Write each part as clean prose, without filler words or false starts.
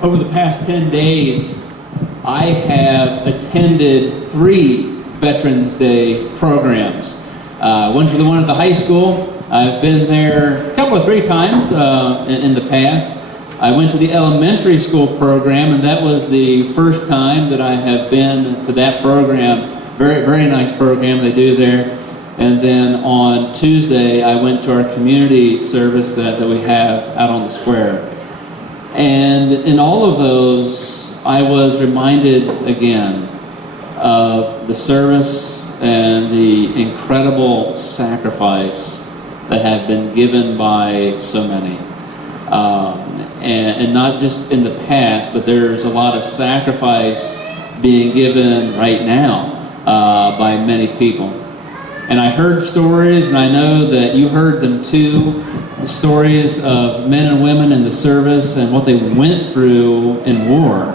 Over the past 10 days, I have attended 3 Veterans Day programs. Went to the one at the high school. I've been there a couple or 3 times in the past. I went to the elementary school program, and that was the first time that I have been to that program. Very, very nice program they do there. And then on Tuesday, I went to our community service that we have out on the square. And in all of those, I was reminded again of the service and the incredible sacrifice that had been given by so many. And not just in the past, but there's a lot of sacrifice being given right now by many people. And I heard stories, and I know that you heard them too, stories of men and women in the service and what they went through in war.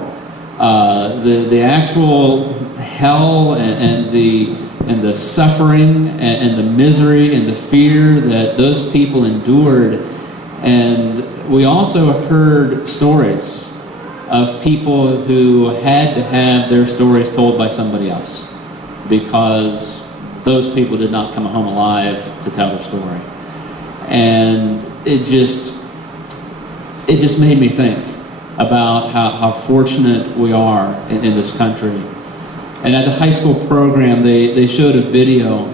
The actual hell and the suffering and the misery and the fear that those people endured. And we also heard stories of people who had to have their stories told by somebody else because those people did not come home alive to tell their story. And it just made me think about how fortunate we are in this country. And at the high school program, they showed a video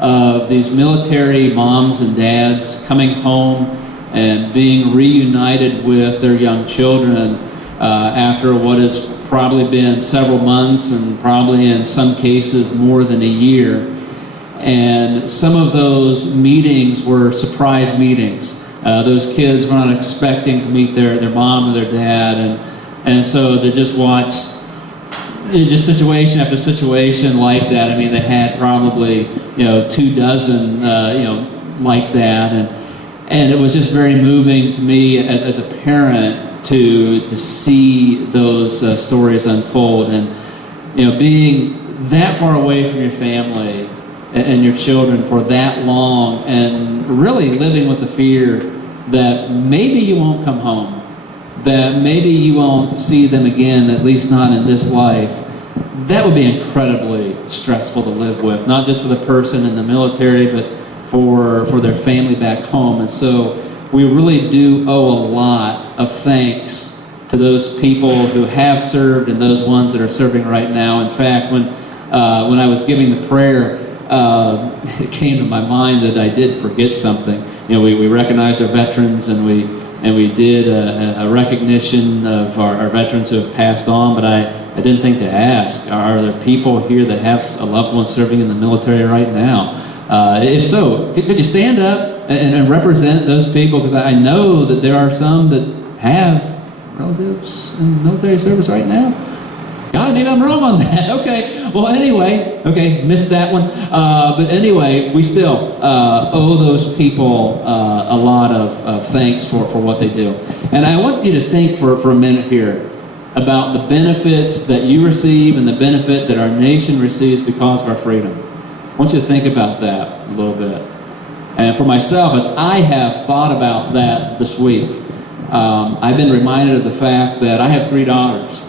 of these military moms and dads coming home and being reunited with their young children after what has probably been several months and probably in some cases more than a year. And some of those meetings were surprise meetings. Those kids were not expecting to meet their mom or their dad, and so to just watch just situation after situation like that. I mean, they had probably 24 like that, and it was just very moving to me as a parent to see those stories unfold, and being that far away from your family and your children for that long, and really living with the fear that maybe you won't come home, that maybe you won't see them again, at least not in this life. That would be incredibly stressful to live with, not just for the person in the military, but for their family back home. And so we really do owe a lot of thanks to those people who have served and those ones that are serving right now. In fact, when I was giving the prayer, it came to my mind that I did forget something. We recognize our veterans, and we did a recognition of our veterans who have passed on, but I didn't think to ask, are there people here that have a loved one serving in the military right now? If so, could you stand up and represent those people? Because I know that there are some that have relatives in military service right now. God, maybe I'm wrong on that. Okay. Well, anyway, missed that one. But anyway, we still owe those people a lot of thanks for what they do. And I want you to think for a minute here about the benefits that you receive and the benefit that our nation receives because of our freedom. I want you to think about that a little bit. And for myself, as I have thought about that this week, I've been reminded of the fact that I have 3 daughters.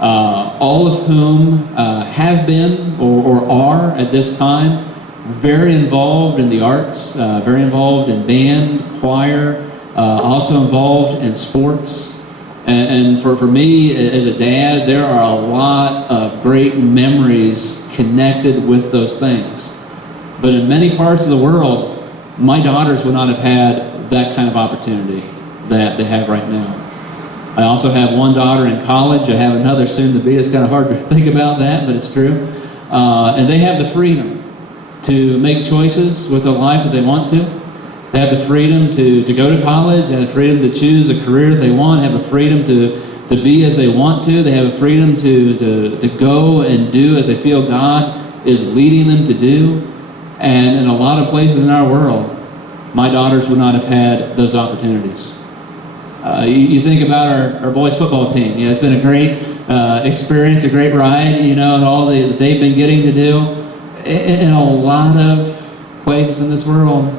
All of whom have been or are at this time very involved in the arts, very involved in band, choir, also involved in sports. And for me as a dad, there are a lot of great memories connected with those things. But in many parts of the world, my daughters would not have had that kind of opportunity that they have right now. I also have one daughter in college. I have another soon to be. It's kind of hard to think about that, but it's true. And they have the freedom to make choices with their life that they want to. They have the freedom to go to college. They have the freedom to choose a career they want. They have the freedom to be as they want to. They have the freedom to go and do as they feel God is leading them to do. And in a lot of places in our world, my daughters would not have had those opportunities. You think about our boys football team. It's been a great experience, a great ride, and all that they've been getting to do. In a lot of places in this world,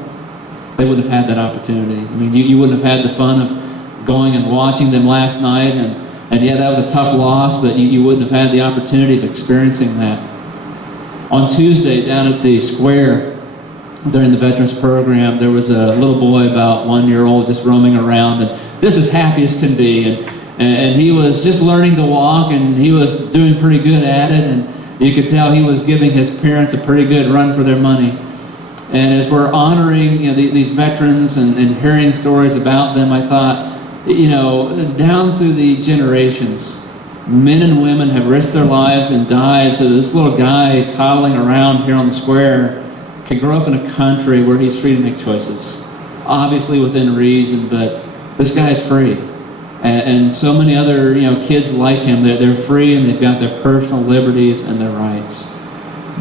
they wouldn't have had that opportunity. I mean, you wouldn't have had the fun of going and watching them last night and And yeah, that was a tough loss, but you wouldn't have had the opportunity of experiencing that. On Tuesday, down at the square, during the Veterans Program, there was a little boy about 1 year old just roaming around, and just as happy as can be. And he was just learning to walk, and he was doing pretty good at it, and you could tell he was giving his parents a pretty good run for their money. And as we're honoring these veterans and hearing stories about them, I thought, down through the generations, men and women have risked their lives and died so this little guy toddling around here on the square can grow up in a country where he's free to make choices. Obviously within reason, but this guy's free. And so many other kids like him, they're free and they've got their personal liberties and their rights.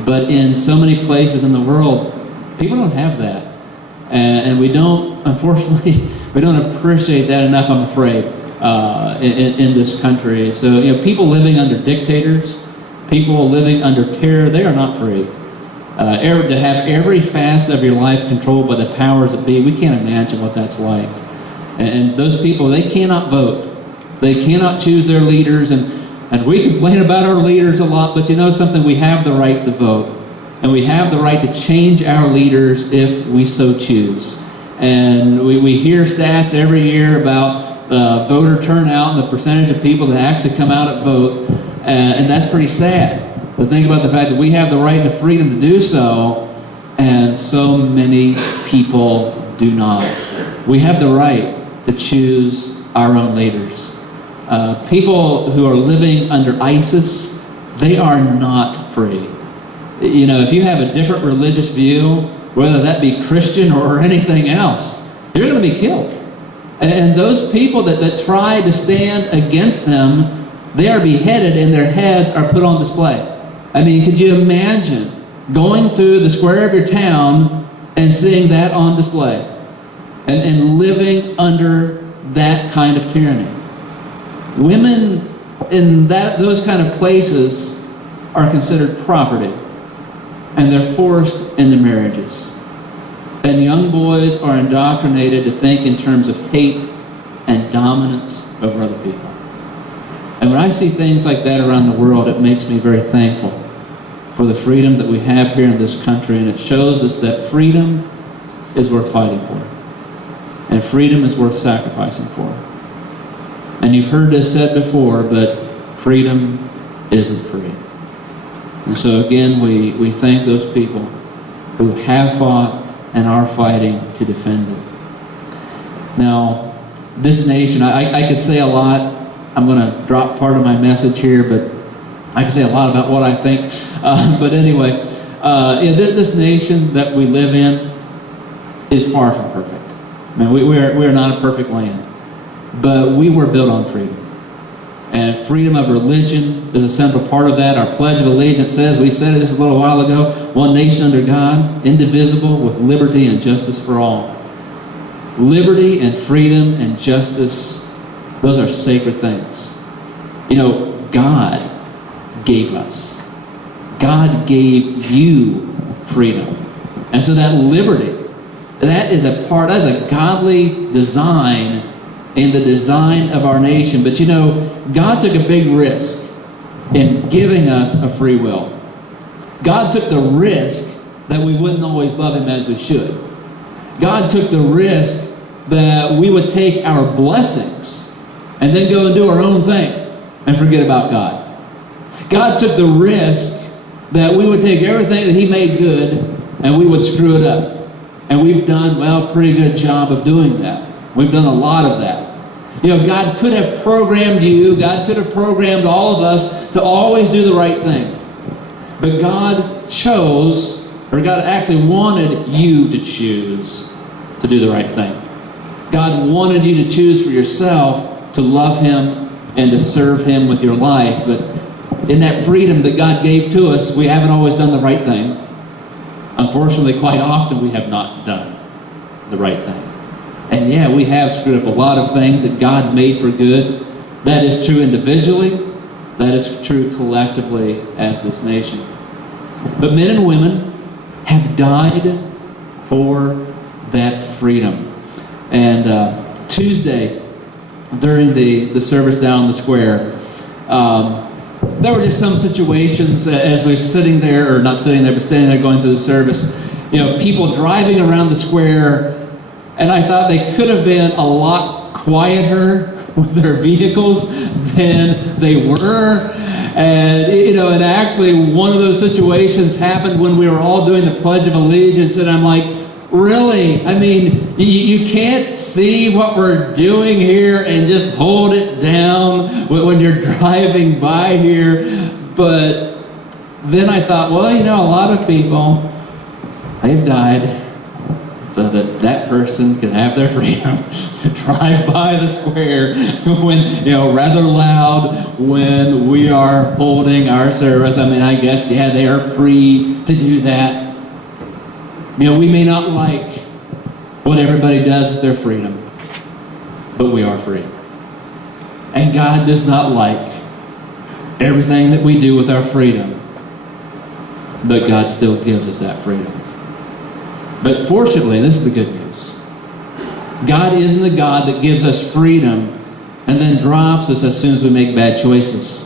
But in so many places in the world, people don't have that. And we don't, unfortunately, we don't appreciate that enough, I'm afraid, in this country. So, people living under dictators, people living under terror, they are not free. To have every facet of your life controlled by the powers that be, we can't imagine what that's like. And those people, they cannot vote. They cannot choose their leaders. And we complain about our leaders a lot, but something? We have the right to vote. And we have the right to change our leaders if we so choose. And we hear stats every year about voter turnout and the percentage of people that actually come out and vote. And that's pretty sad. But think about the fact that we have the right and the freedom to do so, and so many people do not. We have the right to choose our own leaders. People who are living under ISIS, they are not free. If you have a different religious view, whether that be Christian or anything else, you're going to be killed. And those people that try to stand against them, they are beheaded and their heads are put on display. I mean, could you imagine going through the square of your town and seeing that on display and living under that kind of tyranny? Women in those kind of places are considered property, and they're forced into marriages. And young boys are indoctrinated to think in terms of hate and dominance over other people. And when I see things like that around the world, it makes me very thankful for the freedom that we have here in this country, and it shows us that freedom is worth fighting for, and freedom is worth sacrificing for. And you've heard this said before, but freedom isn't free. And so again, we thank those people who have fought and are fighting to defend it. Now, this nation, I could say a lot. I'm going to drop part of my message here, but I can say a lot about what I think. But anyway, this nation that we live in is far from perfect. I mean, we are not a perfect land, but we were built on freedom. And freedom of religion is a central part of that. Our Pledge of Allegiance says, we said it just a little while ago, one nation under God, indivisible, with liberty and justice for all. Liberty and freedom and justice, those are sacred things. God gave us. God gave you freedom. And so that liberty, that is a godly design in the design of our nation. But God took a big risk in giving us a free will. God took the risk that we wouldn't always love Him as we should. God took the risk that we would take our blessings and then go and do our own thing and forget about God. God took the risk that we would take everything that He made good and we would screw it up. And we've done, a pretty good job of doing that. We've done a lot of that. God could have programmed you, God could have programmed all of us to always do the right thing. But God chose, or God actually wanted you to choose to do the right thing. God wanted you to choose for yourself to love Him and to serve Him with your life. But in that freedom that God gave to us, we haven't always done the right thing. Unfortunately, quite often we have not done the right thing. And yeah, we have screwed up a lot of things that God made for good. That is true individually. That is true collectively as this nation. But men and women have died for that freedom. And Tuesday, during the service down the square. There were just some situations as we were sitting there, or not sitting there, but standing there going through the service, people driving around the square, and I thought they could have been a lot quieter with their vehicles than they were. And actually one of those situations happened when we were all doing the Pledge of Allegiance, and I'm like, really? I mean, you can't see what we're doing here and just hold it down when you're driving by here. But then I thought, well, a lot of people, they've died so that person can have their freedom to drive by the square when, rather loud when we are holding our service. I mean, I guess, they are free to do that. We may not like what everybody does with their freedom, but we are free. And God does not like everything that we do with our freedom, but God still gives us that freedom. But fortunately, this is the good news. God isn't the God that gives us freedom and then drops us as soon as we make bad choices.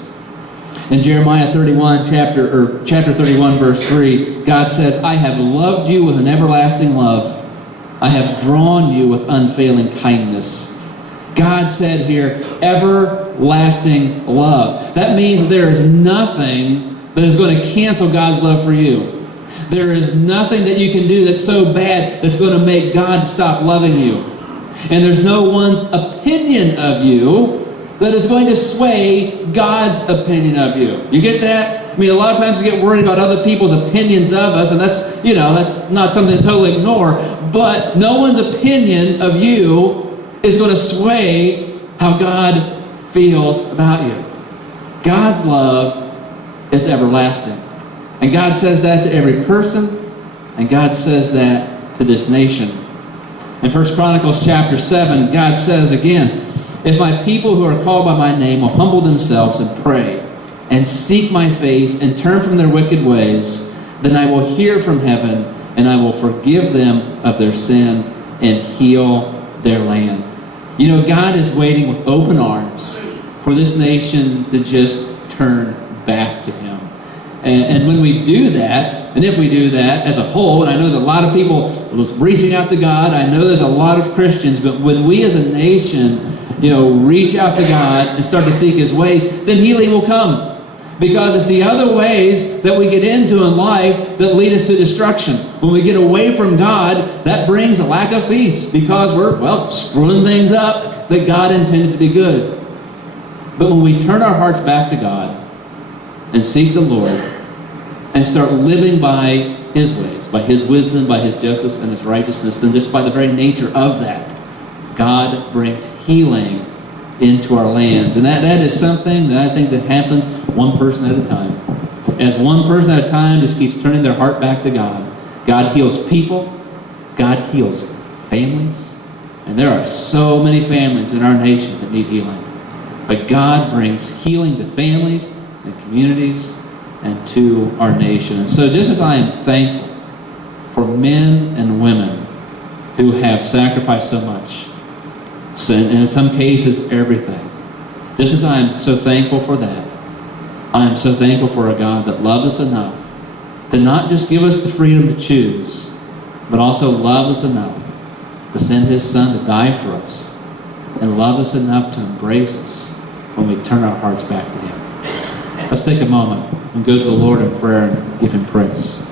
In Jeremiah 31, chapter 31, verse 3, God says, I have loved you with an everlasting love. I have drawn you with unfailing kindness. God said here, everlasting love. That means that there is nothing that is going to cancel God's love for you. There is nothing that you can do that's so bad that's going to make God stop loving you. And there's no one's opinion of you that is going to sway God's opinion of you. You get that? I mean, a lot of times we get worried about other people's opinions of us, and that's not something to totally ignore, but no one's opinion of you is going to sway how God feels about you. God's love is everlasting. And God says that to every person, and God says that to this nation. In 1 Chronicles chapter 7, God says again, if my people who are called by my name will humble themselves and pray and seek my face and turn from their wicked ways, then I will hear from heaven and I will forgive them of their sin and heal their land. God is waiting with open arms for this nation to just turn back to Him. And when we do that, and if we do that as a whole, and I know there's a lot of people reaching out to God, I know there's a lot of Christians, but when we as a nation reach out to God and start to seek His ways, then healing will come. Because it's the other ways that we get into in life that lead us to destruction. When we get away from God, that brings a lack of peace because we're, screwing things up that God intended to be good. But when we turn our hearts back to God and seek the Lord and start living by His ways, by His wisdom, by His justice and His righteousness, then just by the very nature of that, God brings healing into our lands. And that is something that I think that happens one person at a time. As one person at a time just keeps turning their heart back to God, God heals people, God heals families, and there are so many families in our nation that need healing. But God brings healing to families and communities and to our nation. And so just as I am thankful for men and women who have sacrificed so much, and in some cases, everything. Just as I am so thankful for that, I am so thankful for a God that loved us enough to not just give us the freedom to choose, but also loved us enough to send His Son to die for us, and love us enough to embrace us when we turn our hearts back to Him. Let's take a moment and go to the Lord in prayer and give Him praise.